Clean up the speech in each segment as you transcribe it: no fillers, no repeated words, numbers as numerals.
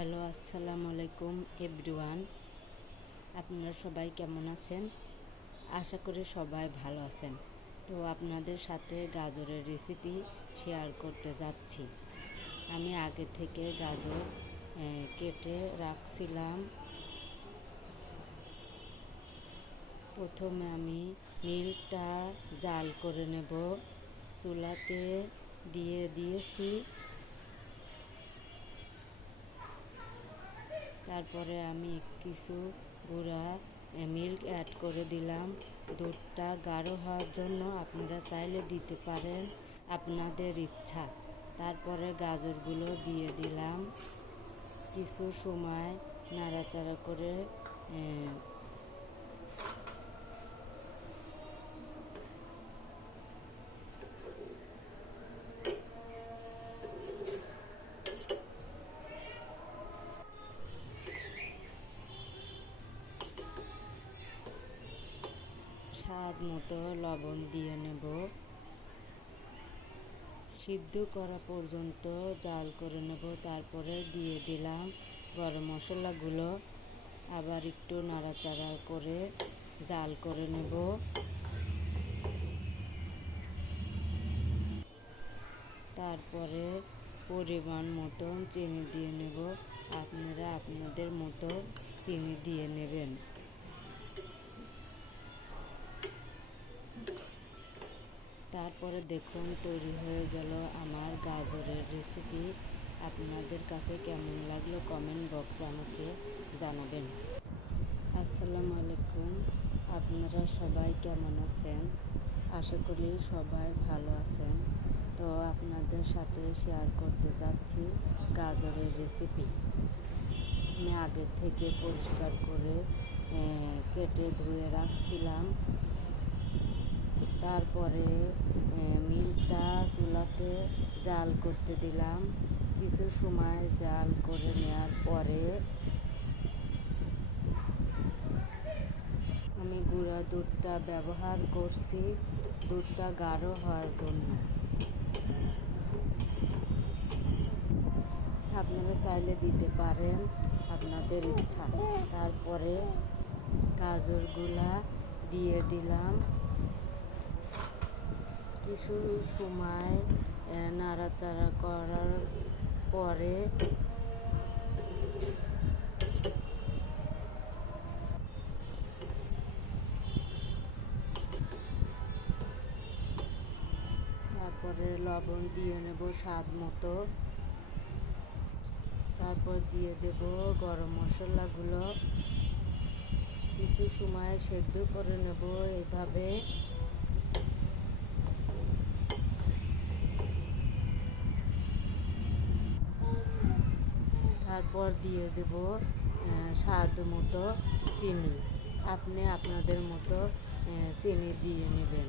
Hello, আসসালামু আলাইকুম everyone. আপনারা সবাই কেমন আছেন? আশা করি সবাই ভালো আছেন। তো আপনাদের সাথে গাজরের রেসিপি শেয়ার করতে যাচ্ছি। আমি আগে থেকে গাজর কেটে রাখছিলাম। প্রথমে আমি মিল্কটা জাল করে নেব। চুলাতে দিয়েছি। তারপরে আমি কিছু গুঁড়া মিল্ক অ্যাড করে দিলাম দুধটা গাঢ় হওয়ার জন্য। আপনারা চাইলে দিতে পারেন, আপনাদের ইচ্ছা। তারপরে গাজরগুলো দিয়ে দিলাম। কিছু সময় নাড়াচাড়া করে স্বাদ মতো লবণ দিয়ে নেব। সিদ্ধ করা পর্যন্ত জাল করে নেব। তারপরে দিয়ে দিলাম গরম মশলাগুলো। আবার একটু নাড়াচাড়া করে জাল করে নেব। তারপরে পরিমাণ মতন চিনি দিয়ে নেব। আপনারা আপনাদের মতো চিনি দিয়ে নেবেন। তারপরে দেখুন তৈরি হয়ে গেল আমার গাজরের রেসিপি। আপনাদের কাছে কেমন লাগলো কমেন্ট বক্সে আমাকে জানাবেন। আসসালামু আলাইকুম। আপনারা সবাই কেমন আছেন? আশা করি সবাই ভালো আছেন। তো আপনাদের সাথে শেয়ার করতে যাচ্ছি গাজরের রেসিপি। আমি আগে থেকে পরিষ্কার করে কেটে ধুয়ে রাখছিলাম। তারপরে মিল্কটা চুলাতে জাল করতে দিলাম। কিছু সময় জাল করে নেওয়ার পরে আমি গুঁড়া দুধটা ব্যবহার করছি দুধটা গাঢ় হওয়ার জন্য। আপনারা চাইলে দিতে পারেন, আপনাদের ইচ্ছা। তারপরে গাজরগুলা দিয়ে দিলাম। কিছু সময় নাড়াচাড়া করার পরে তারপরে লবণ দিয়ে নেব স্বাদ মতো। তারপর দিয়ে দেব গরম মশলাগুলো। কিছু সময় সেদ্ধ করে নেব এভাবে। তারপর দিয়ে দেব স্বাদ মতো চিনি। আপনি আপনাদের মতো চিনি দিয়ে নেবেন।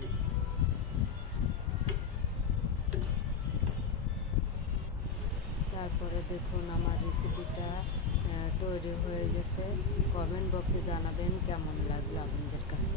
তারপরে দেখুন আমার রেসিপিটা তৈরি হয়ে গেছে। কমেন্ট বক্সে জানাবেন কেমন লাগলো আপনাদের কাছে।